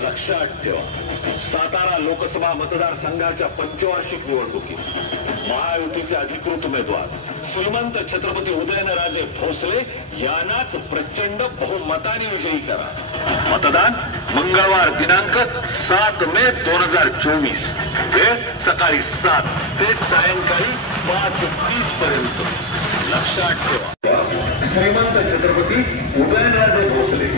लक्षात ठेवा, सातारा लोकसभा मतदारसंघाच्या पंचवार्षिक निवडणुकीत महायुतीचे अधिकृत उमेदवार श्रीमंत छत्रपती उदयनराजे भोसले यांनाच प्रचंड बहुमताने विजयी करा। मतदान मंगळवार दिनांक 7 मे 2024, वेळ सकाळी 7 ते सायंकाळी 5:30 पर्यंत। लक्षात ठेवा, श्रीमंत छत्रपती उदयनराजे भोसले।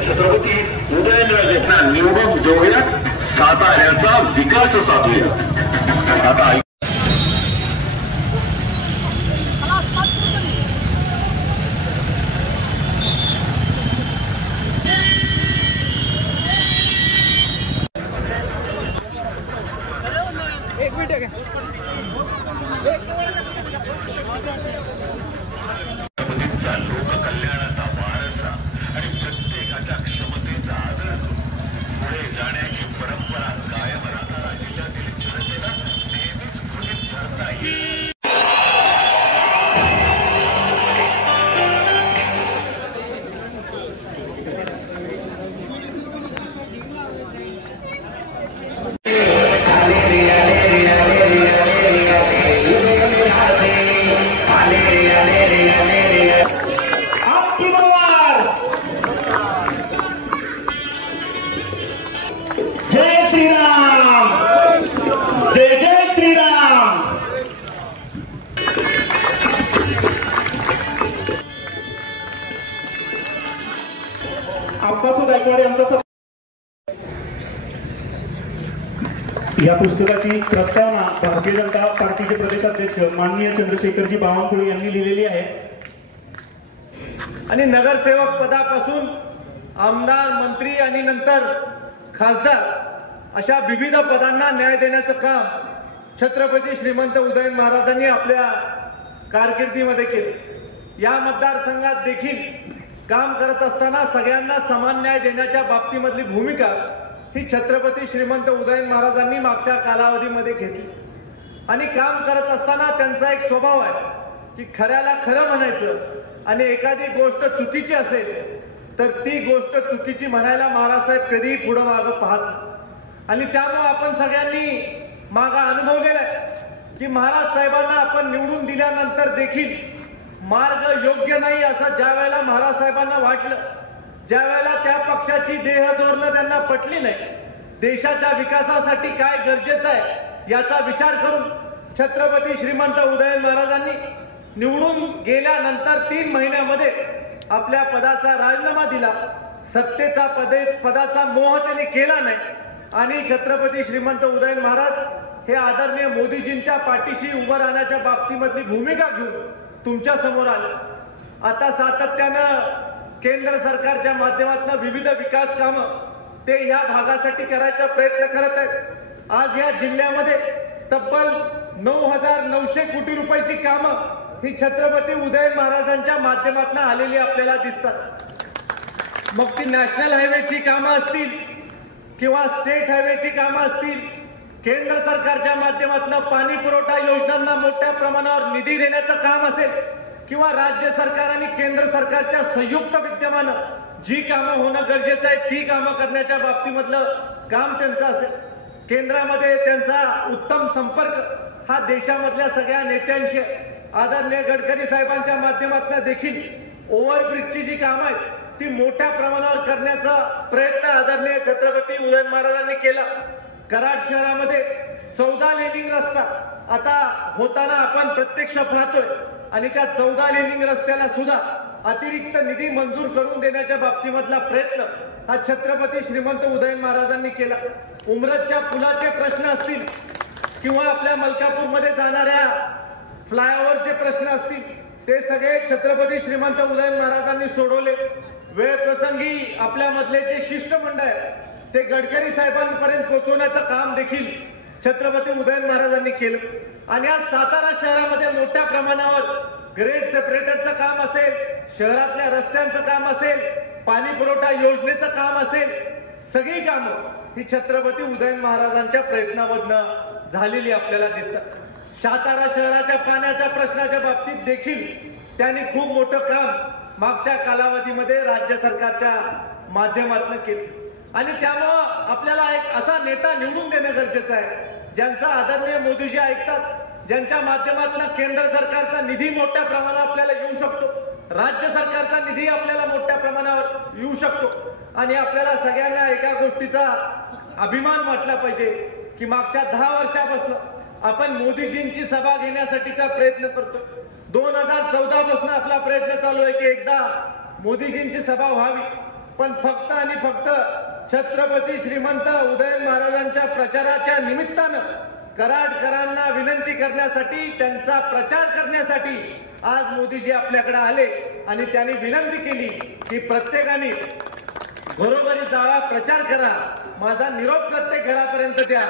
छत्रपती उदयनराजेंना निवडून देऊया, साताऱ्याचा विकास साधूया। आता एक मिनिट लोककल्याणाचा वारसा आणि प्रत्येकाच्या क्षमतेचा आदर करून पुढे जाण्याची परंपरा कायम राहणारा जिल्ह्यातील जनतेला नेहमीच गृहीत धरता येईल। जय श्रीराम, जय जय श्रीराम। अप्पासू गायकवाड यांचा या पुस्तकाची प्रस्तावना भारतीय जनता पार्टीचे प्रदेशाध्यक्ष माननीय चंद्रशेखरजी बावनकुळे यांनी लिहिलेली आहे आणि नगरसेवक पदापासून आमदार, मंत्री आणि नंतर खासदार अशा विविध पदांना न्याय देण्याचं काम छत्रपती श्रीमंत उदयन महाराजांनी आपल्या कारकिर्दीमध्ये केले। या मतदारसंघात देखील काम करत असताना सगळ्यांना समान न्याय देण्याच्या बाबतीमधली भूमिका ही छत्रपती श्रीमंत उदयन महाराजांनी मागच्या कालावधीमध्ये घेतली आणि काम करत असताना त्यांचा एक स्वभाव आहे की खऱ्याला खरं म्हणायचं आणि एखादी गोष्ट चुकीची असेल तर ती गोष्ट चुकीची म्हणायला महाराजसाहेब कधीही पुढं मागं पाहत नाही। आणि त्यामुळे आपण सगळ्यांनी मागा अनुभवलेलं आहे की महाराज साहेबांना आपण निवडून दिल्यानंतर देखील मार्ग योग्य नाही असं ज्या वेळेला महाराज साहेबांना वाटलं, ज्या वेळेला त्या पक्षाची देहधोरणं त्यांना पटली नाही, देशाच्या विकासासाठी काय गरजेचं आहे याचा विचार करून छत्रपती श्रीमंत उदयन महाराजांनी निवडून गेल्यानंतर 3 महिन्यामध्ये आपल्या पदाचा राजीनामा दिला। सत्तेचा पदाचा मोह त्यांनी केला नाही आणि छत्रपती श्रीमंत उदयन महाराज हे आदरणीय मोदीजींच्या पाठीशी उभं राहण्याच्या बाबतीमधली भूमिका घेऊन तुमच्या समोर आले। आता सातत्यानं केंद्र सरकारच्या माध्यमातून विविध विकास कामं ते या भागासाठी करायचा प्रयत्न करत आहेत। आज या जिल्ह्यामध्ये तब्बल 9,900 कोटी रुपयाची कामं ही छत्रपती उदयन महाराजांच्या माध्यमातून आलेली आपल्याला दिसतात। मग ती नॅशनल हायवेची कामं असतील किंवा स्टेट हायवेची कामं असतील, केंद्र सरकारच्या माध्यमातून पाणी पुरवठा योजनांना मोठ्या प्रमाणावर निधी देण्याचं काम असेल किंवा राज्य सरकार आणि केंद्र सरकारच्या संयुक्त विद्यमानं जी कामं होणं गरजेचं आहे ती कामं करण्याच्या बाबतीमधलं काम त्यांचं असेल. केंद्रामध्ये त्यांचा उत्तम संपर्क हा देशामधल्या सगळ्या नेत्यांशी, आदरणीय गडकरी साहेबांच्या माध्यमातून देखील ओव्हरब्रिजची जी कामं आहेत ती मोठ्या प्रमाणावर करण्याचा प्रयत्न आदरणीय छत्रपती उदयन महाराजांनी केला. कराड शहरामध्ये 14 लेनिंग रस्ता आता होताना आपण प्रत्यक्ष पाहतोय आणि त्या 14 लेनिंग रस्त्याला सुद्धा अतिरिक्त निधी मंजूर करून देण्याच्या बाबतीमधला प्रयत्न हा छत्रपती श्रीमंत उदयन महाराजांनी केला. उमरतच्या पुलाचे प्रश्न असतील किंवा आपल्या मलकापूरमध्ये जाणाऱ्या फ्लायओव्हरचे प्रश्न असतील ते सगळे छत्रपती श्रीमंत उदयन महाराजांनी सोडवले. वेळ प्रसंगी आपल्यामधले जे शिष्टमंडळ आहे ते गडकरी साहेबांपर्यंत पोहोचवण्याचं काम देखील छत्रपती उदयन महाराजांनी केलं. आणि आज सातारा शहरामध्ये मोठ्या प्रमाणावर ग्रेड सेपरेटरचं काम असेल, शहरातल्या रस्त्यांचं काम असेल, पाणी पुरवठा योजनेचं काम असेल, सगळी कामं ही छत्रपती उदयन महाराजांच्या प्रयत्नामधनं झालेली आपल्याला दिसतात. सातारा शहराच्या पाण्याच्या प्रश्नाच्या बाबतीत देखील त्यांनी खूप मोठं काम मागच्या कालावधीमध्ये राज्य सरकारच्या माध्यमातून केलं. आणि त्यामुळं आपल्याला एक असा नेता निवडून देणं गरजेचं आहे ज्यांचा आदरणीय मोदीजी ऐकतात, ज्यांच्या माध्यमातून केंद्र सरकारचा निधी मोठ्या प्रमाणावर आपल्याला येऊ शकतो, राज्य सरकारचा निधी आपल्याला मोठ्या प्रमाणावर येऊ शकतो. आणि आपल्याला सगळ्यांना एका गोष्टीचा अभिमान वाटला पाहिजे की मागच्या 10 वर्षापासून आपण मोदीजींची सभा घेण्यासाठीचा प्रयत्न करतो. 2014 पासून आपला प्रयत्न चालू आहे की एकदा मोदीजींची सभा व्हावी. पण फक्त आणि फक्त छत्रपती श्रीमंत उदयन महाराजांच्या प्रचाराच्या निमित्तानं कराडकरांना विनंती करण्यासाठी, त्यांचा प्रचार करण्यासाठी आज मोदीजी आपल्याकडे आले आणि त्यांनी विनंती केली की प्रत्येकाने घरोघरी जावा, प्रचार करा, माझा निरोप प्रत्येक घरापर्यंत द्या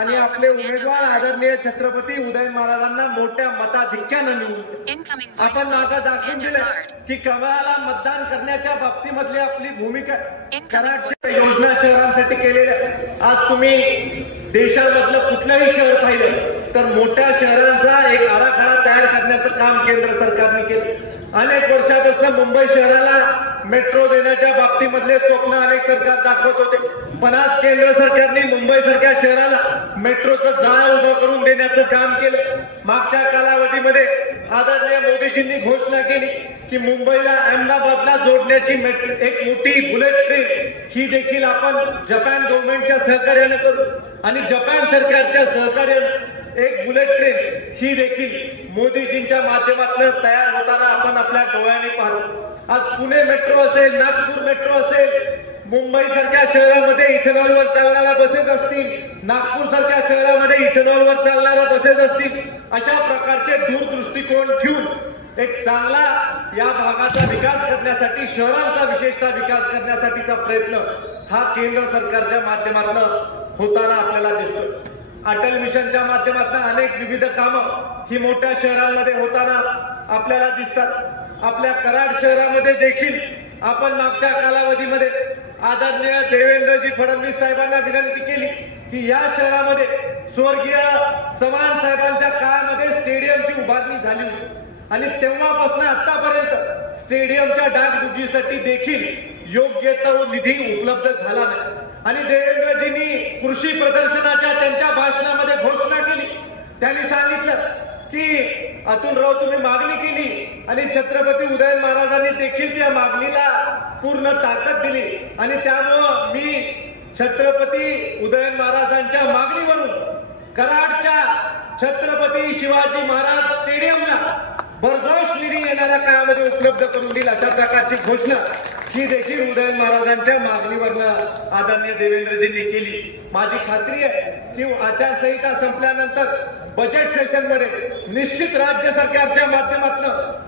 आणि आपले उमेदवार आदरणीय छत्रपती उदयन महाराजांना मोठ्या मताधिक्यानं निवडून आपण आता दाखवून दिलं की कमळाला मतदान करण्याच्या बाबतीमधली आपली भूमिका कराडच्या योजना शहरांसाठी केलेल्या. आज तुम्ही देशामधलं कुठलंही शहर पाहिलं तर मोठ्या शहरांचा एक आराखडा तयार करण्याचं काम केंद्र सरकारने केलं. अनेक वर्षापासून मुंबई शहराला मेट्रो देण्याच्या बाबतीमधले स्वप्न अनेक सरकार दाखवत होते, पण आज केंद्र सरकारने मुंबई सारख्या शहराला मेट्रोचं जाळं उभं करून देण्याचं काम केलं. मागच्या कालावधीमध्ये आदरणीय मोदीजींनी घोषणा केली की मुंबईला अहमदाबादला जोडण्याची एक मोठी बुलेट ट्रेन ही देखील आपण जपान गव्हर्नमेंटच्या सहकार्याने करू आणि जपान सरकारच्या सहकार्याने एक बुलेट ट्रेन ही देखील मोदीजींच्या माध्यमातून तयार होताना आपण आपल्या डोळ्यांनी पाहतो. आज पुणे मेट्रो असेल, नागपूर मेट्रो असेल, मुंबई सारख्या शहरामध्ये इथेनॉलवर चालणाऱ्या बसेस असतील, नागपूर सारख्या शहरामध्ये इथेनॉलवर चालणाऱ्या बसेस असतील, अशा प्रकारचे दूरदृष्टिकोन ठेवून एक चांगला या भागाचा विकास करण्यासाठी, शहरांचा विशेषतः विकास करण्यासाठीचा प्रयत्न हा केंद्र सरकारच्या माध्यमातून होताना आपल्याला दिसतो. अटल मिशनच्या माध्यमातून अनेक विविध कामं ही मोठ्या शहरांमध्ये होताना आपल्याला दिसतात. आपल्या कराड शहरामध्ये देखील आपण मागच्या कालावधीमध्ये आदरणीय देवेंद्रजी फडणवीस साहेबांना विनंती केली की या शहरामध्ये स्वर्गीय चव्हाण साहेबांच्या काळामध्ये स्टेडियमची उभारणी झाली होती आणि तेव्हापासून आतापर्यंत स्टेडियमच्या डागडुजीसाठी देखील योग्य तो निधी उपलब्ध झाला नाही. आणि देवेंद्रजींनी कृषी प्रदर्शनाच्या त्यांच्या भाषणामध्ये घोषणा केली. त्यांनी सांगितलं की अतुलराव तुम्ही मागणी केली आणि छत्रपती उदयन महाराजांनी देखील त्या मागणीला पूर्ण ताकद दिली आणि त्यामुळं मी छत्रपती उदयन महाराजांच्या मागणीवरून कराडच्या छत्रपती शिवाजी महाराज स्टेडियमला भरघोष निधी येणाऱ्या काळामध्ये उपलब्ध करून दिला. अशा प्रकारची घोषणा ही देखील उदयन महाराजांच्या मागणीवरनं आदरणीय देवेंद्रजींनी केली. माझी खात्री आहे की आचारसंहिता संपल्यानंतर बजेट सेशन मध्ये निश्चित राज्य सरकारच्या माध्यमातून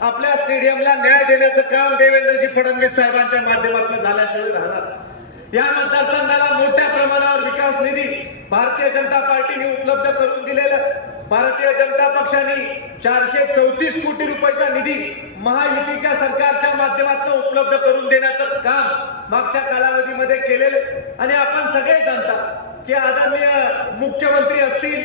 आपल्या स्टेडियमला न्याय देण्याचं काम देवेंद्रजी फडणवीस साहेबांच्या माध्यमातून झाल्याशिवाय राहणार. या मतदारसंघाला मोठ्या प्रमाणावर विकास निधी भारतीय जनता पार्टीने उपलब्ध करून दिलेला. भारतीय जनता पक्षाने 434 कोटी रुपयाचा निधी महायुतीच्या सरकारच्या माध्यमातून उपलब्ध करून देण्याचं काम मागच्या कालावधीमध्ये केलेले. आणि आपण सगळे जाणता की आदरणीय मुख्यमंत्री असतील,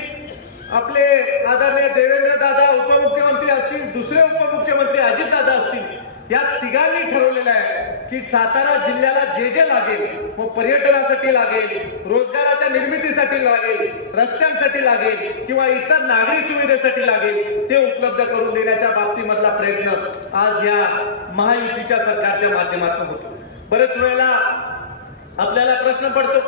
आपले आदरणीय देवेंद्र दादा उपमुख्यमंत्री असतील, दुसरे उपमुख्यमंत्री अजित दादा असतील, या तिघांनी ठरवलेलं आहे की सातारा जिल्ह्याला जे जे लागेल, मग पर्यटनासाठी लागेल, रोजगाराच्या निर्मितीसाठी लागेल, रस्त्यांसाठी लागेल किंवा इतर नागरी सुविधेसाठी लागेल, ते उपलब्ध करून देण्याच्या बाबतीमधला प्रयत्न आज या महायुतीच्या सरकारच्या माध्यमातून होतो. बरेच वेळेला आपल्याला प्रश्न पडतो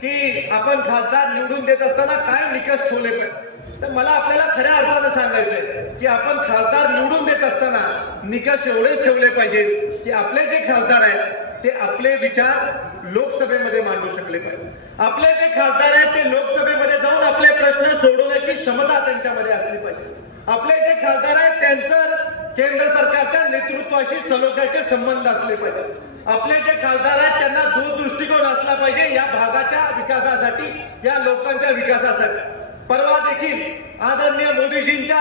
की आपण खासदार निवडून देत असताना काय निकष ठेवले पाहिजे. तर मला आपल्याला खऱ्या अर्थानं सांगायचंय की आपण खासदार निवडून देत असताना निकष एवढेच ठेवले पाहिजेत की आपले जे खासदार आहेत ते आपले विचार लोकसभेमध्ये मांडू शकले पाहिजे. आपले जे खासदार आहेत ते लोकसभेमध्ये जाऊन आपले प्रश्न सोडवण्याची क्षमता त्यांच्यामध्ये असली पाहिजे. आपले जे खासदार आहेत त्यांचं केंद्र सरकारच्या नेतृत्वाशी सलोख्याचे संबंध असले पाहिजेत. आपले जे खासदार आहेत त्यांना दूरदृष्टिकोन असला पाहिजे या भागाच्या विकासासाठी, या लोकांच्या विकासासाठी. परवा देखील आदरणीय मोदीजींच्या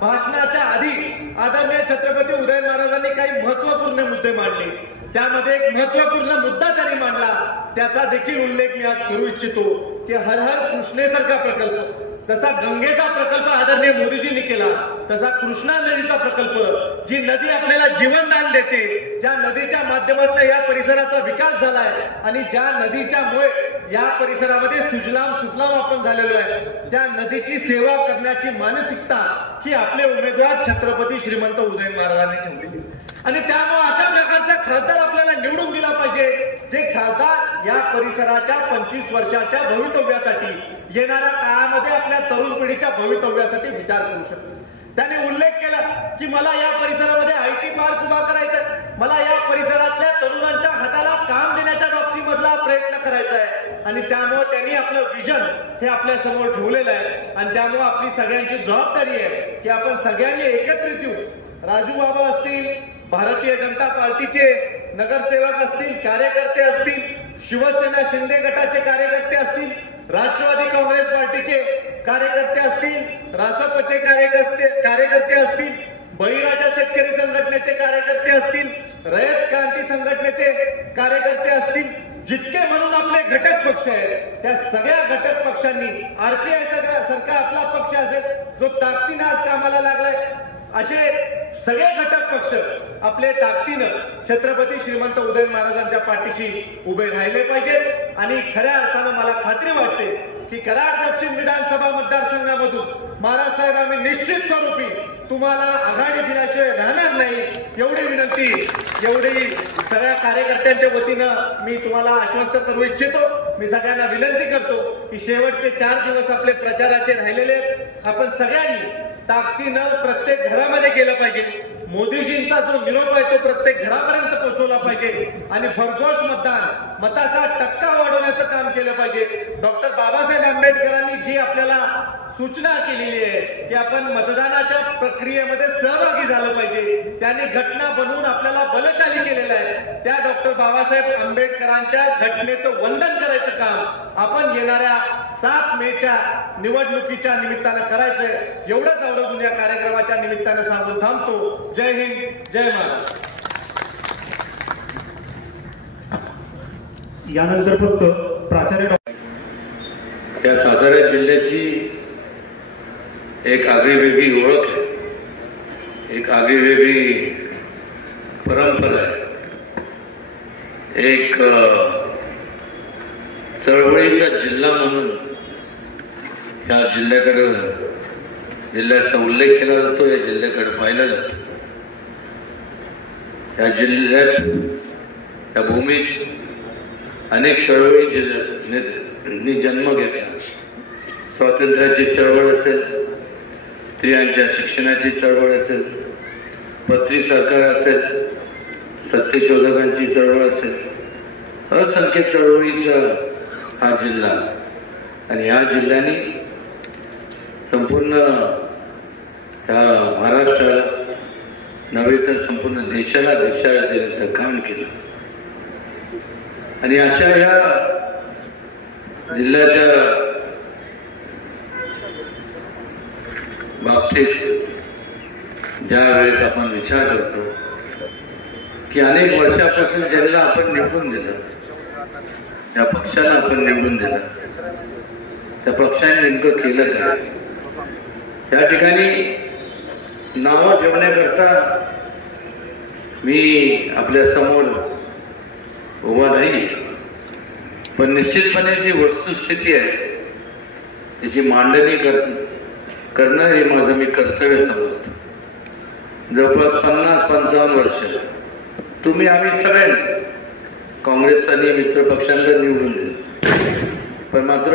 भाषणाच्या आधी आदरणीय छत्रपती उदयन महाराजांनी काही महत्वपूर्ण मुद्दे मांडले. त्यामध्ये एक महत्वपूर्ण मुद्दा त्यांनी मांडला, त्याचा देखील उल्लेख मी आज करू इच्छितो की हर हर कृष्णेसारखा प्रकल्प, जसा गंगेचा प्रकल्प आदरणीय मोदीजींनी केला, तसा कृष्णा नदीचा प्रकल्प, जी नदी आपल्याला जीवनदान देते, ज्या नदीच्या माध्यमातून या परिसराचा विकास झालाय आणि ज्या नदीच्यामुळे या परिसरामध्ये सुजलाम सुफलाम आपण झालेलो आहे, त्या नदीची सेवा करण्याची मानसिकता ही आपले उमेदवार छत्रपती श्रीमंत उदयन महाराजांनी ठेवली. आणि त्यामुळे अशा प्रकारचा खासदार आपल्याला निवडून दिला पाहिजे, जे खासदार या परिसराच्या 25 वर्षाच्या भवितव्यासाठी, येणाऱ्या काळामध्ये आपल्या तरुण पिढीच्या भवितव्यासाठी विचार करू शकतो. त्याने उल्लेख केला की मला या परिसरामध्ये IT पार्क उभा करायचा आहे, मला या परिसरातल्या तरुणांच्या हाताला काम देण्याच्या बाबतीमधला प्रयत्न करायचा आहे. आणि त्यामुळे त्यांनी आपलं विजन हे आपल्या समोर ठेवलेलं आहे. आणि त्यामुळे आपली सगळ्यांची जबाबदारी आहे की आपण सगळ्यांनी एकत्रित येऊ. राजू बाबा असतील, भारतीय जनता पार्टीचे नगरसेवक असतील, कार्यकर्ते असतील, शिवसेना शिंदे गटाचे कार्यकर्ते असतील, राष्ट्रवादी काँग्रेस पार्टीचे कार्यकर्ते असतील, रासपचे कार्यकर्ते असतील, बळीराजा शेतकरी संघटनेचे कार्यकर्ते असतील, रयत क्रांती संघटनेचे कार्यकर्ते असतील, जितके म्हणून आपले घटक पक्ष आहेत त्या सगळ्या घटक पक्षांनी, RPI सारखा आपला पक्ष असेल जो ताकदीनं आज कामाला लागलाय, असे सगळे घटक पक्ष आपले ताकदीनं छत्रपती श्रीमंत उदयन महाराजांच्या पाठीशी उभे राहिले पाहिजेत. आणि खऱ्या अर्थानं मला खात्री वाटते की कराड दक्षिण विधानसभा मतदारसंघामधून महाराज साहेब आम्ही निश्चित स्वरूपी तुम्हाला आघाडी दिल्याशिवाय राहणार नाही, एवढी विनंती, एवढी सगळ्या कार्यकर्त्यांच्या वतीनं मी तुम्हाला आश्वस्त करू इच्छितो. मी सगळ्यांना विनंती करतो की शेवटचे 4 दिवस आपले प्रचाराचे राहिलेले आहेत, आपण सगळ्यांनी ताकदीनं प्रत्येक घरामध्ये गेलं पाहिजे. मोदीजींचा जो निरोप आहे तो प्रत्येक घरापर्यंत पोहोचवला पाहिजे आणि भरघोष मताचा टक्का वाढवण्याचं काम केलं पाहिजे. डॉक्टर बाबासाहेब आंबेडकरांनी जी आपल्याला सूचना केलेली आहे की आपण मतदानाच्या प्रक्रियेमध्ये सहभागी झालं पाहिजे, त्यांनी घटना बनवून आपल्याला बलशाली केलेलं आहे. त्या डॉक्टर बाबासाहेब आंबेडकरांच्या घटनेचं वंदन करायचं काम आपण येणाऱ्या 7 मेच्या निवडणुकीच्या निमित्तानं करायचंय. एवढंच आवर्जून या कार्यक्रमाच्या निमित्तानं सांगून थांबतो. जय हिंद, जय महाराष्ट्र. यानंतर फक्त प्राचार्य या सातारा जिल्ह्याची एक आगळीवेगळी ओळख आहे, एक आगळीवेगळी परंपरा आहे, एक चळवळीचा जिल्हा म्हणून या जिल्ह्याचा उल्लेख केला जातो, या जिल्ह्याकडे पाहिला जातो. या जिल्ह्यात, या भूमीत अनेक चळवळी जन्म घेतला. स्वातंत्र्याची चळवळ असेल, स्त्रियांच्या शिक्षणाची चळवळ असेल, पत्री सरकार असेल, सत्यशोधकांची चळवळ असेल, असंख्य चळवळीचा हा जिल्हा. आणि या जिल्ह्याने संपूर्ण ह्या महाराष्ट्राला नव्हे तर संपूर्ण देशाला दिशा देण्याचं काम केलं. आणि अशा या जिल्ह्याच्या बाबतीत ज्या वेळेस आपण विचार करतो की अनेक वर्षापासून ज्यांना आपण निवडून दिलं, त्या पक्षाला आपण निवडून दिलं, त्या पक्षाने नेमकं केलं काय, त्या ठिकाणी नावं ठेवण्याकरता मी आपल्या समोर उभा नाही, पण निश्चितपणे जी वस्तुस्थिती आहे त्याची मांडणी करणं हे माझं मी कर्तव्य समजतो. जवळपास 50-55 वर्ष तुम्ही आम्ही सगळ्यांनी काँग्रेस आणि मित्र पक्षांना निवडून दिलं, पण मात्र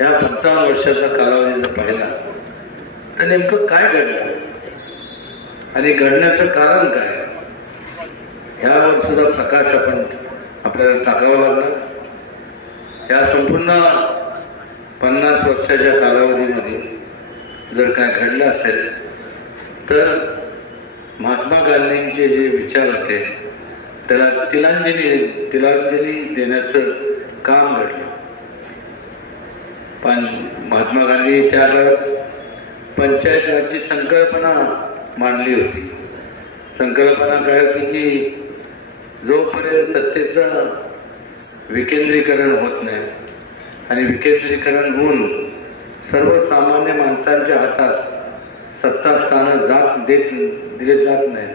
या 55 वर्षाचा कालावधी जर पाहिला तर नेमकं काय घडलं आणि घडण्याचं कारण काय ह्यावर सुद्धा प्रकाश आपल्याला टाकावा लागला. या संपूर्ण 50 वर्षाच्या कालावधीमध्ये जर काय घडलं असेल तर महात्मा गांधींचे जे विचार होते त्याला तिलांजली देण्याचं काम घडलं. पण महात्मा गांधी त्या काळात पंचायत राजची संकल्पना मांडली होती. संकल्पना काय होती की जोपर्यंत सत्तेचं विकेंद्रीकरण होत नाही आणि विकेंद्रीकरण होऊन सर्वसामान्य माणसांच्या हातात सत्ता स्थानं दिले जात नाही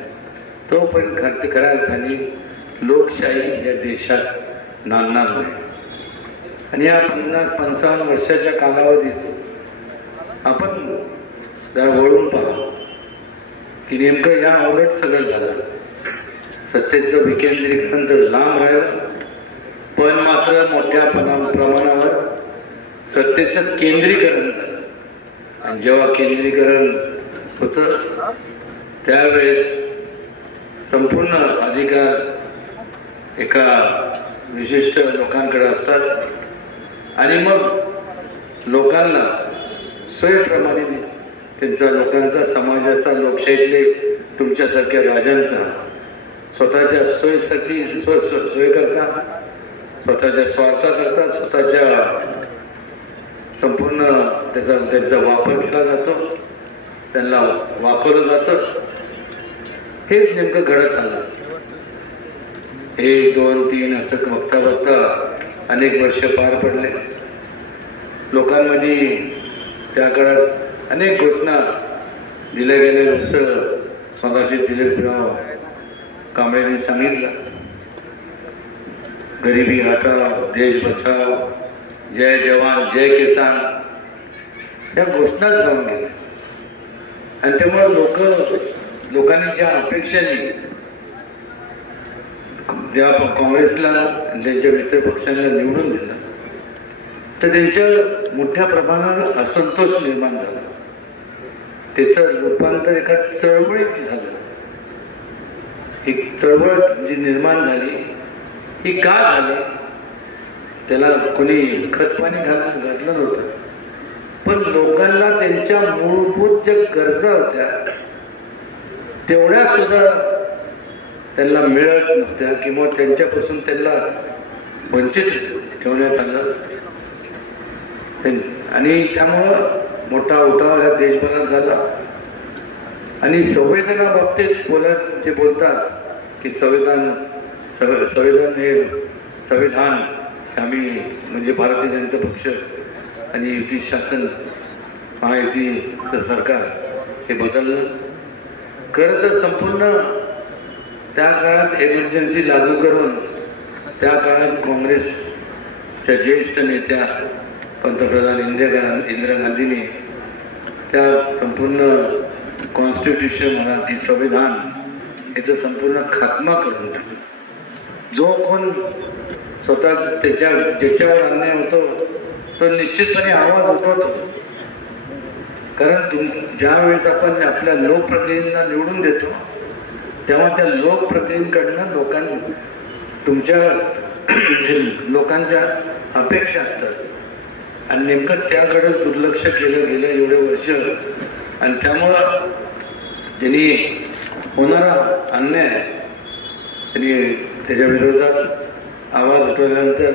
तोपर्यंत खऱ्या अर्थाने लोकशाही या देशात नांदणार नाही. आणि या 50-55 वर्षाच्या कालावधीत आपण जरा वळून पाहा की नेमकं या उलट सगळं झालं. सत्तेचं विकेंद्रीकरण तर लांब राहिलं, पण मात्र मोठ्या प्रमाणावर सत्तेचं केंद्रीकरण झालं. आणि जेव्हा केंद्रीकरण होतं त्यावेळेस संपूर्ण अधिकार एका विशिष्ट लोकांकडे असतात आणि मग लोकांना सोयीप्रमाणे त्यांचा लोकांचा समाजाचा लोकशाहीतले तुमच्यासारख्या राजांचा स्वतःच्या सोयीसाठी सोय करतात, स्वतःच्या स्वार्थाकरता स्वतःच्या संपूर्ण त्यांचा वापर केला जातो, त्यांना वापरलं जातं. हेच नेमकं घडत आलं. 1, 2, 3 असं बघता अनेक वर्ष पार पडले. लोकांमध्ये त्या काळात अनेक घोषणा दिल्या गेल्या, जसं मगाशी दिलीपराव कांबळेंनी सांगितलं, गरिबी हटाव, देश बचाव, जय जवान जय किसान, या घोषणाच लावून गेल्या. आणि त्यामुळे लोकांनी ज्या अपेक्षांनी ज्या काँग्रेसला त्यांच्या मित्र पक्षांना निवडून दिलं तर त्यांच्या मोठ्या प्रमाणावर असंतोष निर्माण झाला. त्याचं रूपांतर एका चळवळीत झालं. ही चळवळ जी निर्माण झाली ही का झाली, त्याला कोणी खतपाणी घातलं नव्हतं, पण लोकांना त्यांच्या मूलभूत ज्या गरजा होत्या तेवढ्या सुद्धा त्यांना मिळत नव्हत्या किंवा त्यांच्यापासून त्यांना वंचित ठेवण्यात आलं. आणि त्यामुळं मोठा उठाव या देशभरात झाला. आणि संविधाना बाबतीत जे बोलतात की संविधान आम्ही म्हणजे भारतीय जनता पक्ष आणि युती शासन महायुती सरकार हे बदललं. खरं तर संपूर्ण त्या काळात एमर्जन्सी लागू करून त्या काळात काँग्रेसच्या ज्येष्ठ नेत्या पंतप्रधान इंदिरा गांधींनी त्या संपूर्ण कॉन्स्टिट्यूशन म्हणा की संविधान याचा संपूर्ण खात्मा करून टाकला. जो कोण स्वतः ज्याच्यावर अन्याय होतो तो निश्चितपणे आवाज उठवतो. कारण ज्या वेळेस आपण आपल्या लोकप्रतिनिधींना निवडून देतो तेव्हा त्या लोकप्रतिनिधींकडनं तुमच्या लोकांच्या अपेक्षा असतात आणि नेमकं त्याकडे दुर्लक्ष केलं गेलं एवढे वर्ष. आणि त्यामुळं ज्यांनी होणारा अन्याय त्यांनी त्याच्या विरोधात आवाज उठवल्यानंतर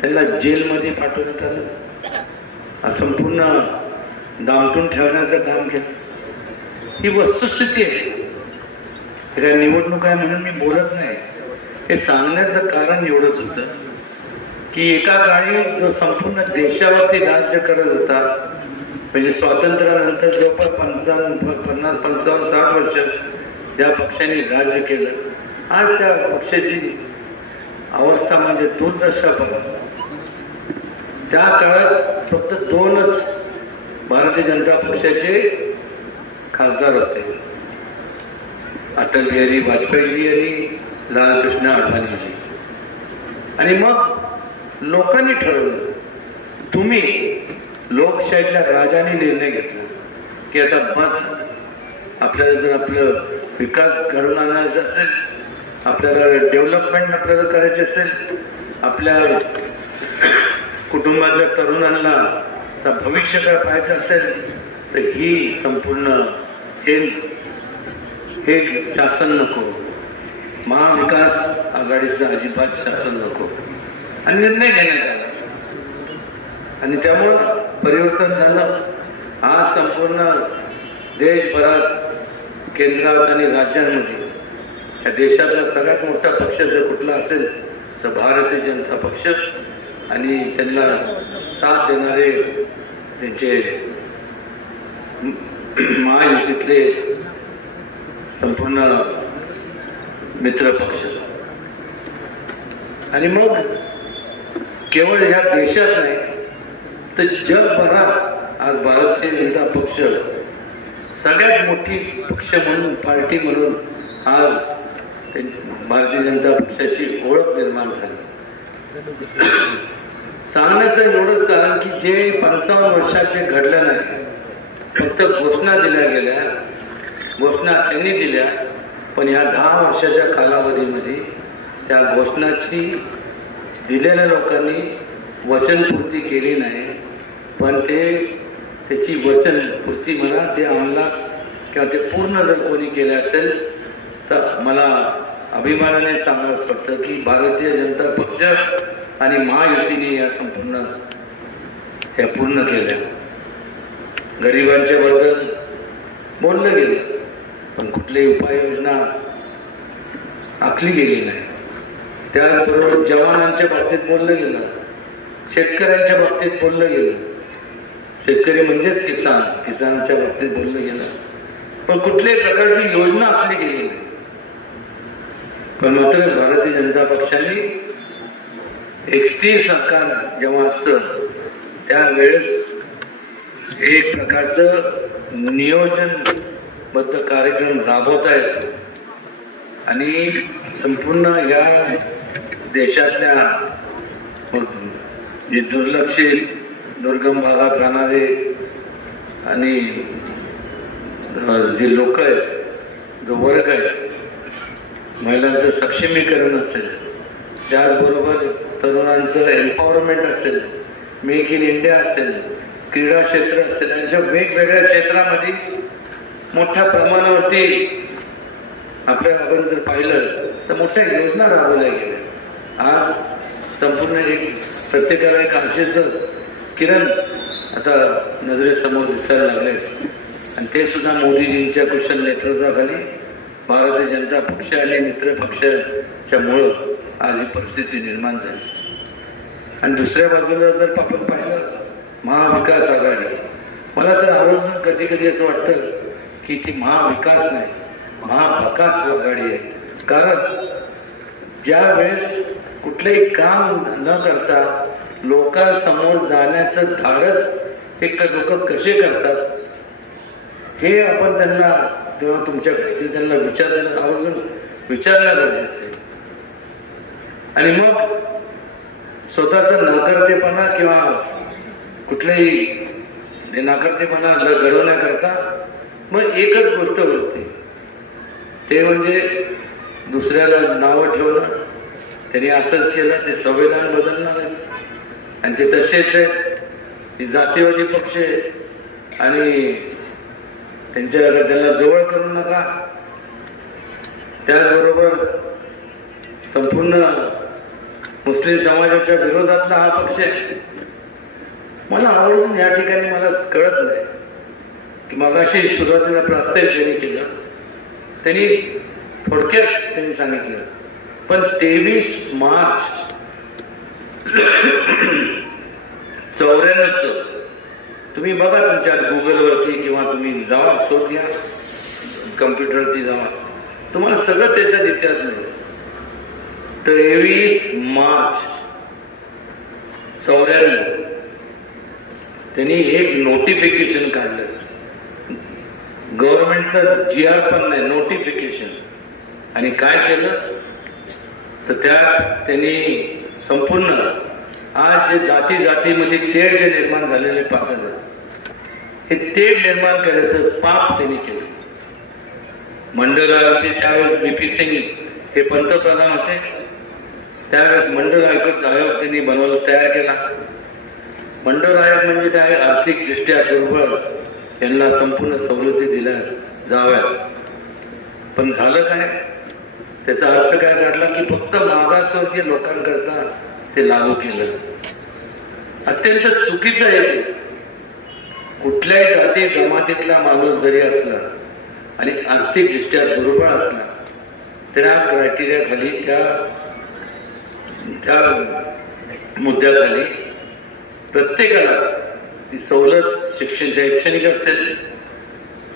त्यांना जेलमध्ये पाठवण्यात आलं. संपूर्ण दामटून ठेवण्याचं काम केलं. ही वस्तुस्थिती आहे. काय निवडणूक आहे म्हणून मी बोलत नाही. हे सांगण्याचं कारण एवढंच होतं की एका काळी जो संपूर्ण देशावरती राज्य करत होता म्हणजे स्वातंत्र्यानंतर जवळपास 50-55-60 वर्ष ज्या पक्षाने राज्य केलं आज त्या पक्षाची अवस्था म्हणजे दुर्दशा बघा. त्या काळात फक्त 2च भारतीय जनता पक्षाचे खासदार होते, अटल बिहारी वाजपेयीजी आणि लालकृष्ण अडवाणीजी. आणि मग लोकांनी ठरवलं, तुम्ही लोकशाहीतल्या राजाने निर्णय घेतला की आता बस, आपल्याला जर आपलं विकास घडवून आणायचा असेल, आपल्याला डेव्हलपमेंट आपल्याला करायचे असेल, आपल्या कुटुंबातल्या तरुणांना भविष्य पाहायचं असेल, तर ही संपूर्ण हे शासन नको, महाविकास आघाडीचं अजिबात शासन नको आणि निर्णय घेण्यात आला. आणि त्यामुळं परिवर्तन झालं. आज संपूर्ण देशभरात, केंद्रात आणि राज्यांमध्ये या देशातला सगळ्यात मोठा पक्ष जर कुठला असेल तर भारतीय जनता पक्ष आणि त्यांना साथ देणारे त्यांचे महायुतीतले संपूर्ण मित्र पक्ष. आणि मग केवळ ह्या देशात नाही तर जगभरात आज भारतीय जनता पक्ष सगळ्यात मोठी पक्ष म्हणून, पार्टी म्हणून आज भारतीय जनता पक्षाची ओळख निर्माण झाली. सांगण्याचं एवढंच कारण की जे 55 वर्षाचे घडलं नाही, फक्त घोषणा दिल्या गेल्या, घोषणा त्यांनी दिल्या, पण ह्या 10 वर्षाच्या कालावधीमध्ये त्या घोषणाची दिलेल्या लोकांनी वचनपूर्ती केली नाही. पण त्याची वचनपूर्ती म्हणा, ते अंमलात किंवा ते पूर्ण जर कोणी केले असेल तर मला अभिमानाने सांगावंच वाटतं की भारतीय जनता पक्ष आणि महायुतीने या संपूर्ण त्या पूर्ण केल्या. गरिबांच्या बद्दल बोललं गेलं, पण कुठलीही उपाययोजना आखली गेली नाही. त्याचबरोबर जवानांच्या बाबतीत बोललं गेलं, शेतकऱ्यांच्या बाबतीत बोललं गेलं, शेतकरी म्हणजेच किसानच्या बाबतीत बोललं गेलं, पण कुठल्याही प्रकारची योजना आखली गेली नाही. पण मात्र भारतीय जनता पक्षाने एक स्थिर सरकार जेव्हा असतं त्यावेळेस एक प्रकारचं नियोजनबद्ध कार्यक्रम राबवता येतो आणि संपूर्ण या देशातल्या जे दुर्लक्षित, दुर्गम भागात राहणारे आणि जे लोक आहेत, जो वर्ग आहे, महिलांचं सक्षमीकरण असेल, त्याचबरोबर तरुणांचं एम्पॉवरमेंट असेल, मेक इन इंडिया असेल, क्रीडा क्षेत्र असेल, अशा वेगवेगळ्या क्षेत्रामध्ये मोठ्या प्रमाणावरती आपण जर पाहिलं तर मोठ्या योजना राबवल्या गेल्या. आज संपूर्ण प्रत्येकाला एक आशेचं किरण आता नजरेसमोर दिसायला लागले आणि ते सुद्धा मोदीजींच्या कुशल नेतृत्वाखाली भारतीय जनता पक्ष आणि मित्र पक्षाच्या मुळे आज ही परिस्थिती निर्माण झाली. आणि दुसऱ्या बाजूला जर आपण पाहिलं महाविकास आघाडी, मला तर आवर्जून कधी कधी असं वाटतं की ती महाविकास नाही, महाभकास आघाडी आहे. कारण ज्या वेळेस कुठलंही काम न करता लोकांसमोर जाण्याचं धाडस हे लोक कसे करतात हे आपण त्यांना तेव्हा तुमच्याकडे त्यांना आवर्जून विचारणं गरजेचं आहे. आणि मग स्वतःचा नाकर्तेपणा किंवा कुठलेही नाकर्तेपणा घडवण्याकरता मग एकच गोष्ट होते, ते म्हणजे दुसऱ्याला नावं ठेवणं. त्यांनी असंच केलं, ते संविधान बदलणार आहे आणि ते तसेच आहे, जातीवादी पक्ष आणि त्यांना जवळ करू नका. त्याचबरोबर संपूर्ण मुस्लिम समाजाच्या विरोधातला हा पक्ष आहे. मला आवर्जून या ठिकाणी मला कळत नाही की मगाशी सुरुवातीला प्रास्ताविक त्यांनी केलं, त्यांनी थोडक्यात त्यांनी सांगितलं, पण 23 मार्च 94 तुम्ही बघा तुमच्या गुगलवरती किंवा तुम्ही जावा, शोध घ्या, कम्प्युटरवरती जावा, तुम्हाला सगळं त्याच्यात इतिहास मिळेल. 23 मार्च 94 त्यांनी एक नोटिफिकेशन काढलं. गव्हर्नमेंटचं GR पण नाही, नोटिफिकेशन. आणि काय केलं तर त्यात त्यांनी संपूर्ण आज जे जाती जातीमध्ये तेढ जे निर्माण झालेले पाहत हे तेढ निर्माण करायचं पाप त्यांनी केलं. मंडल आयोगाचे त्यावेळेस BP सिंग हे पंतप्रधान होते. त्यावेळेस मंडल आयोग त्यांनी बनवलं, तयार केला. मंडळ आयोग म्हणजे काय, आर्थिकदृष्ट्या दुर्बल यांना संपूर्ण सवलती दिल्या जाव्यात. पण झालं काय, त्याचा अर्थ काय काढला की फक्त मागासवर्गीय लोकांकरता ते लागू केलं. अत्यंत चुकीचं आहे. कुठल्याही जाती जमातीतला माणूस जरी असला आणि आर्थिकदृष्ट्या दुर्बळ असला त्या क्रायटेरिया खाली, त्या मुद्द्याखाली प्रत्येकाला ती सवलत शैक्षणिक असेल,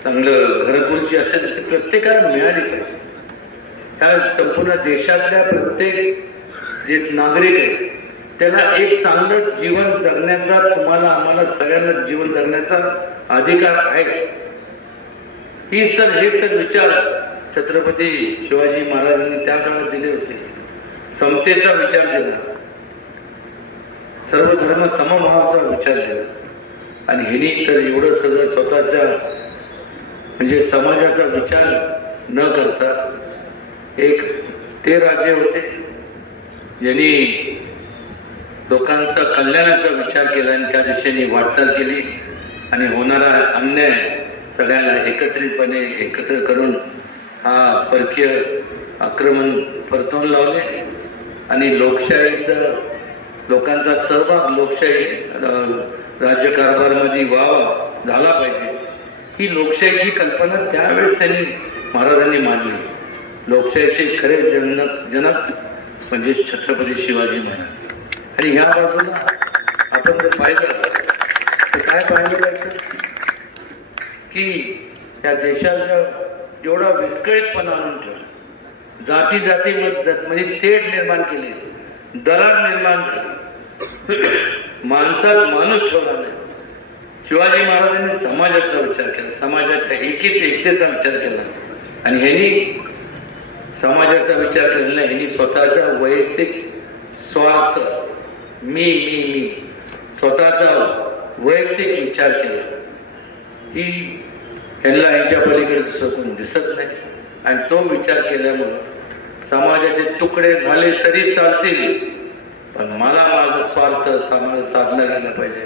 चांगलं घरकुलची असेल, ती प्रत्येकाला मिळाली पाहिजे. त्या संपूर्ण देशातल्या प्रत्येक जे नागरिक आहे त्याला एक चांगलं जीवन जगण्याचा, तुम्हाला आम्हाला सगळ्यांना जीवन जगण्याचा अधिकार आहे. हेच तर विचार छत्रपती शिवाजी महाराजांनी त्या काळात दिले होते. समतेचा विचार दिला, सर्व धर्म समभावाचा विचार दिला. आणि ह्यांनी तर एवढं सगळं स्वतःच्या म्हणजे समाजाचा विचार न करता एक ते राजे होते ज्यांनी लोकांचा कल्याणाचा विचार केला आणि त्या दिशेने वाटचाल केली. आणि होणारा अन्याय सगळ्यांना एकत्रितपणे एकत्र करून हा परकीय आक्रमण परतवून लावले. आणि लोकांचा सहभाग लोकशाही राज्यकारभारामध्ये झाला पाहिजे, ही लोकशाहीची कल्पना त्यावेळेस महाराजांनी मांडली. लोकशाहीचे खरे जनक म्हणजे छत्रपती शिवाजी महाराज. आणि ह्या बाजूला आपण जर पाहिलं तर काय पाहिलं जायचं की त्या देशाचा जेवढा विस्कळीतपणा आणून ठेवला, जाती म्हणजे तेढ निर्माण केली, दरार निर्माण झाली, माणसात माणूस ठेवला नाही. शिवाजी महाराजांनी समाजाचा विचार केला, समाजाच्या एकतेचा विचार केला. आणि ह्यांनी समाजाचा विचार केलेला, ह्यांनी स्वतःचा वैयक्तिक स्वार्थ, मी स्वतःचा वैयक्तिक विचार केला की ह्यांना यांच्या पलीकडे दुसरं कोण दिसत नाही. आणि तो विचार केल्यामुळं समाजाचे तुकडे झाले तरी चालतील, पण मला माझा स्वार्थ समाज साधला गेला पाहिजे.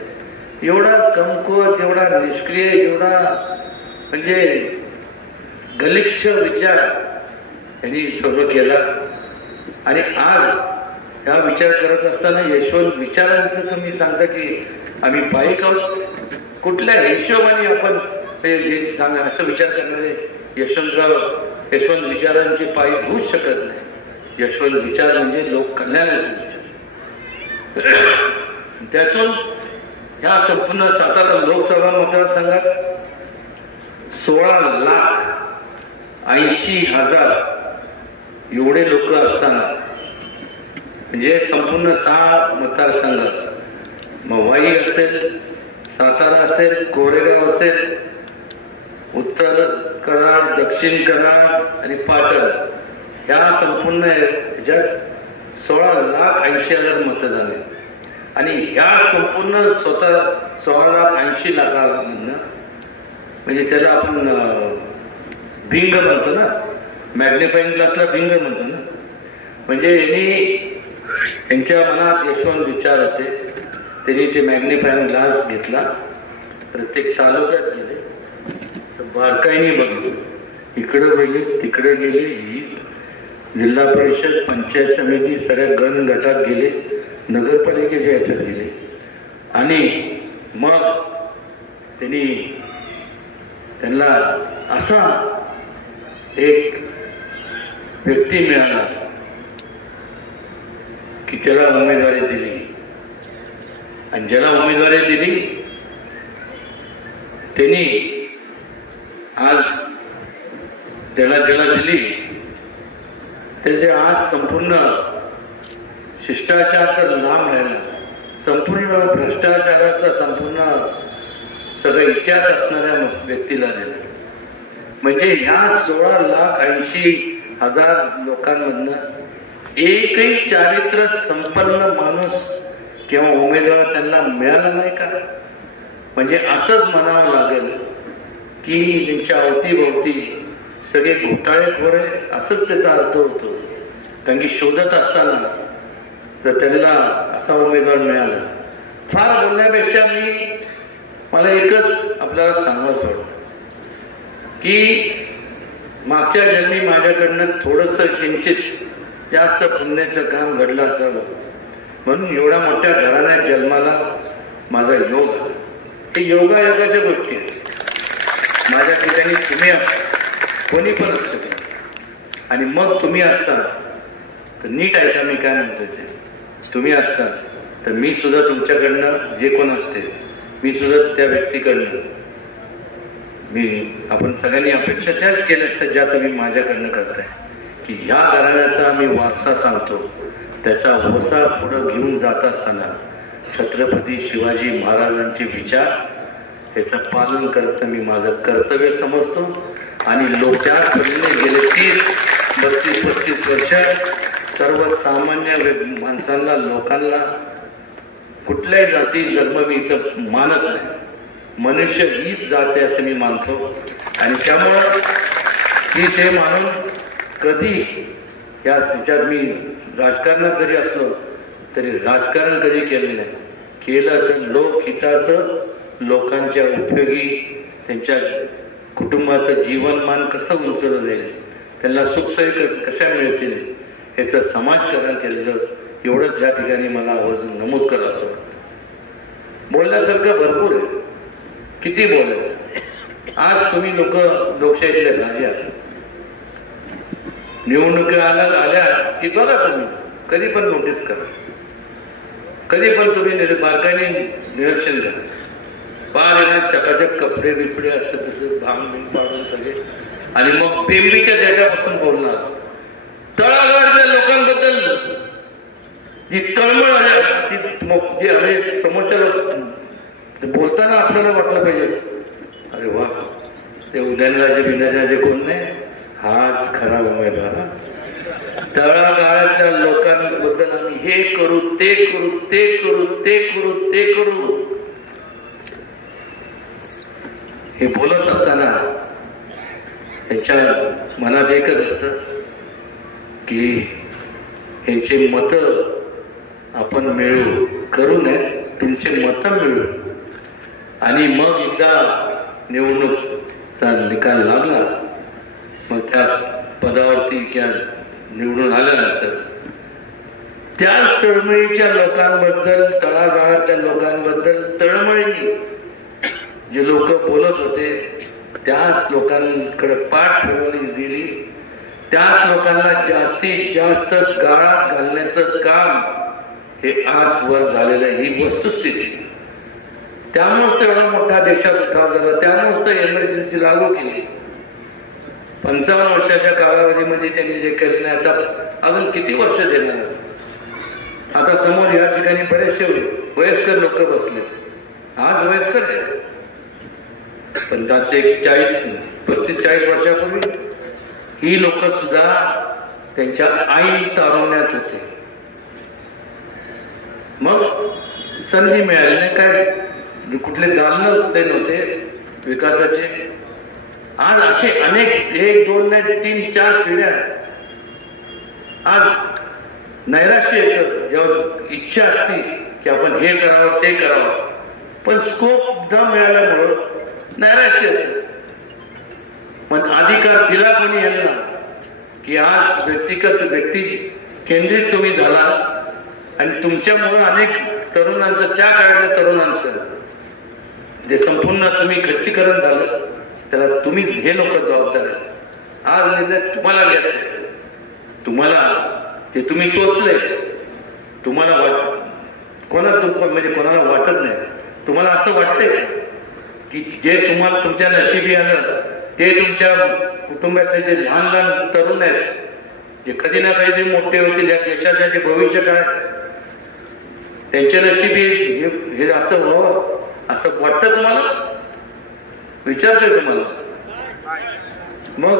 एवढा कमकुवत, एवढा निष्क्रिय, एवढा म्हणजे गलिच्छ विचार यांनी सर्व केला. आणि आज हा विचार करत असताना यशवंत विचारांचं तुम्ही सांगता की आम्ही पायिक आहोत, कुठल्या हिशोबाने आपण असं विचार करणारे यशवंत विचारांचे पायिक होऊच शकत नाही. यशवंत विचार म्हणजे लोक कल्याणाचे विचार. त्यातून ह्या संपूर्ण सातारा लोकसभा मतदारसंघात 16,80,000 एवढे लोक असताना म्हणजे संपूर्ण 6 मतदारसंघात, मग वाई असेल, सातारा असेल, कोरेगाव असेल, उत्तर कराड, दक्षिण कराड आणि पाटण, या संपूर्ण ह्याच्यात 16,80,000 मतदान आहे. आणि ह्या संपूर्ण 16,80,000 म्हणजे त्याला आपण भिंग म्हणतो ना, मॅग्निफाईंग ग्लासला भिंग म्हणतो ना. म्हणजे त्यांच्या मनात यशवंत विचार होते, त्यांनी ते मॅग्निफाईंग ग्लास घेतला, प्रत्येक तालुक्यात गेले, बारकाईने बघितलं, इकडे गेले, तिकडे गेले, ही जिल्हा परिषद, पंचायत समिती, सगळ्या गण गटात गेले, नगरपालिकेच्या याच्यात गेले. आणि मग त्यांना असा एक व्यक्ती मिळाला की त्याला उमेदवारी दिली. आणि ज्याला उमेदवारी दिली त्यांनी आज ज्याला दिली त्याचे आज संपूर्ण शिष्टाचार तर लांब राहिला, संपूर्ण भ्रष्टाचाराचा संपूर्ण सगळा इतिहास असणाऱ्या व्यक्तीला दिला. म्हणजे ह्या 16,80,000 लोकांमधनं एकही चारित्र्य संपन्न माणूस किंवा उमेदवार त्यांना मिळाला नाही का? म्हणजे असंच म्हणावं लागेल की त्यांच्या अवतीभोवती सगळे घोटाळेखोर आहे, असंच त्याचा अर्थ होतो. कारण की शोधत असताना तर त्यांना असा उमेदवार मिळाला. फार बोलण्यापेक्षा मला एकच आपल्याला सांगायचं वाटतं की मागच्या जन्मी माझ्याकडनं थोडंसं किंचित जास्त पुण्याचं काम घडलं असावं, म्हणून एवढ्या मोठ्या घराण्यात जन्माला माझा योग आला. हे योगायोगाच्या गोष्टी माझ्या ठिकाणी तुम्ही कोणी पण असतो आणि मग तुम्ही असता तर नीट ऐका मी काय म्हणतोय ते. तुम्ही असता तर मी सुद्धा तुमच्याकडनं जे कोण असते मी सुद्धा त्या व्यक्तीकडनं आपण सगळ्यांनी अपेक्षा त्याच केल्या असतात ज्या तुम्ही माझ्याकडनं करताय की ह्या घराण्याचा मी वारसा सांगतो, त्याचा वसा पुढं घेऊन जात असताना छत्रपती शिवाजी महाराजांचे विचार याचं पालन करतं मी माझं कर्तव्य समजतो. आणि त्याच पद्धतीने गेले 30-32-35 वर्ष सर्वसामान्य माणसांना लोकांना कुठल्याही जाती धर्म मी इथं मानत नाही, मनुष्य हीच जात आहे असं मी मानतो. आणि त्यामुळं मी ते मानून कधी या त्याच्यात मी राजकारणात जरी असलो तरी राजकारण कधी केलं नाही. केलं तर लोकहिताचं, लोकांच्या उपयोगी त्यांच्या कुटुंबाचं जीवनमान कसं उंचवलं जाईल, त्यांना सुखसोयी कशा मिळतील याचं समाजकारण केलेलं, एवढंच या ठिकाणी मला आवर्जून नमूद करावं असं वाटतं. बोलण्यासारखं भरपूर आहे, किती बोलायचं. आज तुम्ही लोकशाहीतले राजे आहात. निवडणुका आल्या की बघा तुम्ही कधी पण नोटीस करा, कधी पण तुम्ही बारकाईने निरीक्षण करा. फार येणार चकाचक कपडे बिपडे असं तसं भांग बिंग पाडून सगळे, आणि मग पेंबीच्या देठापासून बोलणार. तळागाळच्या लोकांबद्दल जी तळमळ आहे ती आम्ही समोरच्या बोलताना आपल्याला वाटलं पाहिजे अरे वा ते उदयनराजे बिंदाचे कोण नाही, हाच खरा उमेदवार. तळागाळातल्या लोकांबद्दल आम्ही हे करू ते करू ते करू ते करू ते करू हे बोलत असताना त्यांच्या मनात एकच असतं की यांचे मत आपण मिळवू, करू नये तुमचे मत मिळवू. आणि मग एकदा निवडणूकचा निकाल लागला, मग त्या पदावरती किंवा निवडून आल्यानंतर त्याच तळमळीच्या लोकांबद्दल, तळागाळातल्या लोकांबद्दल तळमळीने जे लोक बोलत होते त्याच लोकांकडे पाठ फिरवली दिली, त्याच लोकांना जास्तीत जास्त गाळात घालण्याचं काम हे आजवर झालेलं आहे. ही वस्तुस्थिती. त्यामुळेच तेवढा मोठा देशात उठाव झाला, त्यामुळेच तर एमर्जन्सी लागू केली. 55 वर्षाच्या कालावधीमध्ये त्यांनी जे केलं नाही, आता अजून किती वर्ष देणार. आता समोर या ठिकाणी बरेचसे वयस्कर लोक बसले. आज वयस्कर आहे पण त्याचे 35-40 वर्षापूर्वी ही लोक सुद्धा त्यांच्या आई तारुण्यात होते. मग संधी मिळाली नाही, काय कुठले दालन ते नव्हते विकासाचे. आज असे अनेक 1, 2 नाही 3, 4 पिढ्या आज नैराश्य येतं. जेव्हा इच्छा असती की आपण हे करावं ते करावं, पण स्कोप न मिळाल्यामुळं नैराश्य येतं. पण अधिकार दिला कोणी यांना की आज व्यक्ती केंद्रित तुम्ही झाला आणि तुमच्यामुळे अनेक तरुणांचं, त्या काळातल्या तरुणांचं जे संपूर्ण तुम्ही खच्चीकरण झालं त्याला तुम्हीच हे लोक जबाबदार आहेत. आज निर्णय तुम्हाला घ्यायचा, तुम्हाला ते तुम्ही सोचले, तुम्हाला म्हणजे कोणाला वाटत नाही. तुम्हाला असं वाटतंय की जे तुम्हाला तुमच्या नशिबी आलं ते तुमच्या कुटुंबातले जे लहान लहान तरुण आहेत जे कधी ना कधी मोठे होतील, या देशाचं जे भविष्य काय त्यांच्या नशिबी हे असं व्हावं असं वाटतं तुम्हाला? विचारतोय तुम्हाला. मग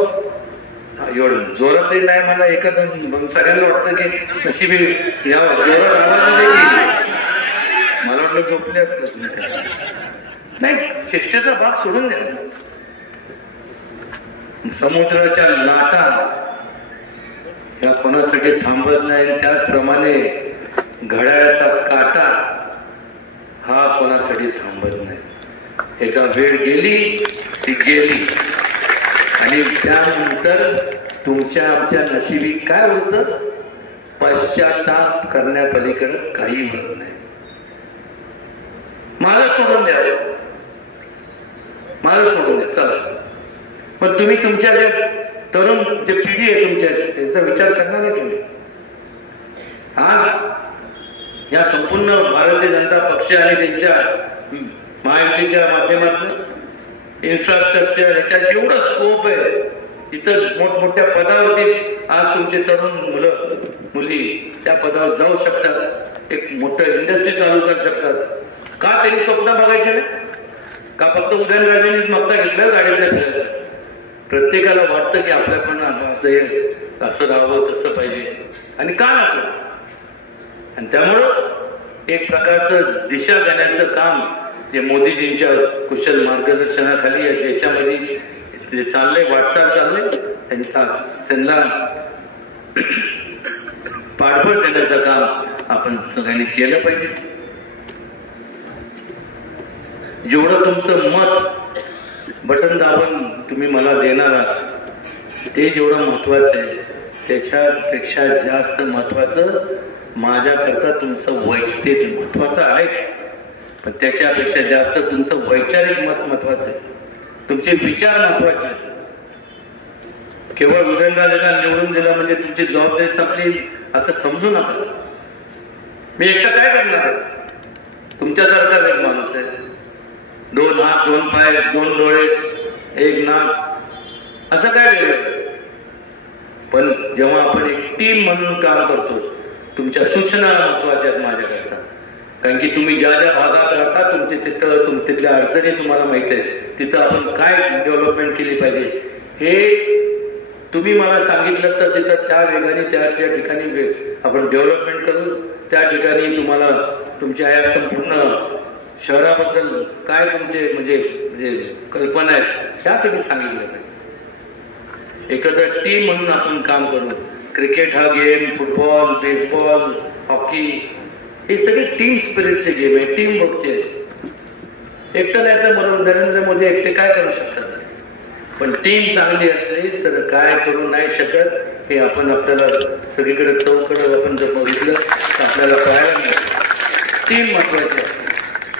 एवढं जोरात नाही मला एखादं सगळ्यांना वाटतं की नशिबी या जोरात आवाज देखील मला वाटलं झोपले नाही. चेष्टेचा भाग सोडून द्या. समुद्राच्या लाटा या कोणासाठी थांबत नाही, त्याचप्रमाणे घड्याळाचा काटा हा कोणासाठी थांबत नाही. एका वेळ गेली ती गेली आणि त्यानंतर तुमच्या आमच्या नशिबी काय होतं? पश्चाताप करण्यापलीकडे काही होत नाही. मला सोडून द्या, मला सोडून द्या. चला पण तुम्ही तुमच्या जे तरुण जे पिढी आहे तुमच्या त्यांचा विचार करणार आहे तुम्ही. आज या संपूर्ण भारतीय जनता पक्ष आणि त्यांच्या महायुतीच्या माध्यमातून इन्फ्रास्ट्रक्चर ह्याच्यात जेवढं स्कोप आहे तिथं मोठमोठ्या पदावरती आज तुमचे तरुण मुलं मुली त्या पदावर जाऊ शकतात. एक मोठं इंडस्ट्री चालू करू शकतात. का त्यांनी स्वप्न बघायचे नाही? का फक्त उदयनराजेंनीच मागता घेतलं गाडीतल्या फिरायचं? प्रत्येकाला वाटतं की आपल्या पण असं राहावं तसं पाहिजे आणि का नको. आणि त्यामुळं एक प्रकारचं दिशा देण्याचं काम जे मोदीजींच्या कुशल मार्गदर्शनाखाली या देशामध्ये जे चाललंय, वाटचाल चाललंय, त्यांना पाठबळ देण्याचं काम आपण सगळ्यांनी केलं पाहिजे. जेवढं तुमचं मत बटन दाबून तुम्ही मला देणार आहात ते जेवढं महत्वाचं आहे त्याच्यापेक्षा जास्त महत्वाचं माझ्याकरता तुमचं वैयक्तिक महत्वाचं आहेच, पण त्याच्यापेक्षा जास्त तुमचं वैचारिक मत महत्वाचं आहे. तुमचे विचार महत्वाचे आहेत. केवळ उदयनराजेंना निवडून दिला म्हणजे तुमची जबाबदारी संपली असं समजू नका. मी एकटं काय करणार आहे? तुमच्यासारखाच एक माणूस आहे. 2 हात 2 पाय 2 डोळे 1 नाक असं काय वेगळं. पण जेव्हा आपण एक टीम म्हणून काम करतो तुमच्या सूचना महत्वाच्या आहेत माझ्याकरता. कारण की तुम्ही ज्या ज्या भागात राहता तुमचे तिथल्या अडचणी तुम्हाला माहित आहे. तिथं आपण काय डेव्हलपमेंट केली पाहिजे हे तुम्ही मला सांगितलं तर तिथं त्या वेगाने त्या ठिकाणी आपण डेव्हलपमेंट करू. त्या ठिकाणी तुम्हाला तुमच्या या संपूर्ण शहराबद्दल काय तुमचे म्हणजे कल्पना आहेत त्या तुम्ही सांगितलं पाहिजे. एकत्र टीम म्हणून आपण काम करू. क्रिकेट हा गेम, फुटबॉल, बेसबॉल, हॉकी हे सगळे टीम स्पिरिटचे गेम आहे, टीम वर्कचे. एकटं नाही तर बरोबर नरेंद्र मोदी एकटे काय करू शकतात, पण टीम चांगली असली तर काय करू नाही शकत हे आपण आपल्याला सगळीकडे चौकडं आपण जर बघितलं तर आपल्याला कळायला मिळतं. टीम महत्वाची असते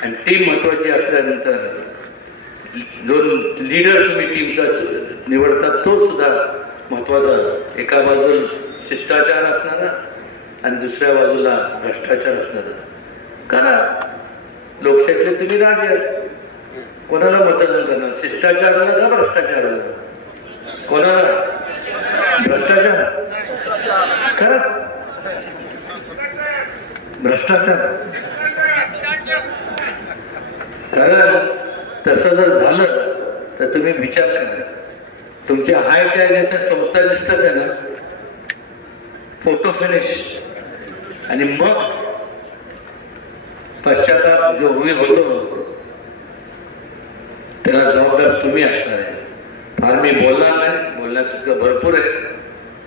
आणि टीम महत्वाची असल्यानंतर जो लीडर तुम्ही टीमचा निवडतात तो सुद्धा महत्वाचा. एका बाजूला शिष्टाचार असणारा आणि दुसऱ्या बाजूला भ्रष्टाचार असणारा. करा लोकशाहीतले तुम्ही राजे. कोणाला मतदान करणार? शिष्टाचाराला का भ्रष्टाचाराला? कोणाला? भ्रष्टाचार करा. भ्रष्टाचार करा. तसं जर झालं तर तुम्ही विचार करा. तुमच्या हाय काय नेत्या संस्था दिसतात आहे ना, फोटो फिनिश आणि मग पश्चाताप जो होतो त्याला जबाबदार तुम्ही असणार आहे. फार मी बोलणार नाही, बोलण्यासारखं भरपूर आहे.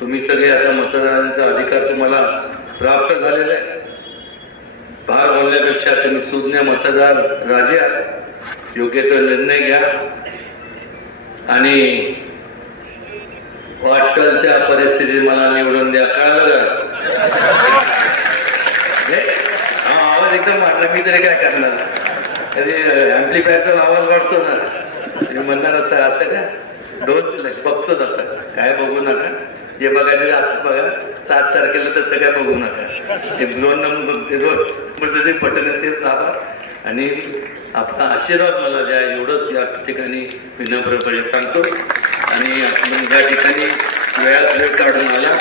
तुम्ही सगळे आता मतदानाचा अधिकार तुम्हाला प्राप्त झालेला आहे. फार बोलण्यापेक्षा तुम्ही सुज्ञ मतदार राजे आहात. योग्य तो निर्णय घ्या आणि वाटल त्या परिस्थितीत मला निवडून द्या. कळलं का? आवाज एकदम वाटला. मी तरी काय करणार? कधी ऍम्प्लिफायरचा आवाज वाटतो ना, तुम्ही म्हणणार असता असं का? बघतो जाता काय बघू नका. जे बघायचं आता बघा. 7 तारखेला तर सगळ्या बघू नका. ते 2 नंबर जे पटन तेच दाबा आणि आपला आशीर्वाद मला द्या एवढंच या ठिकाणी विनम्रपणे सांगतो. आणि आपण या ठिकाणी वेळात वेळ काढून आला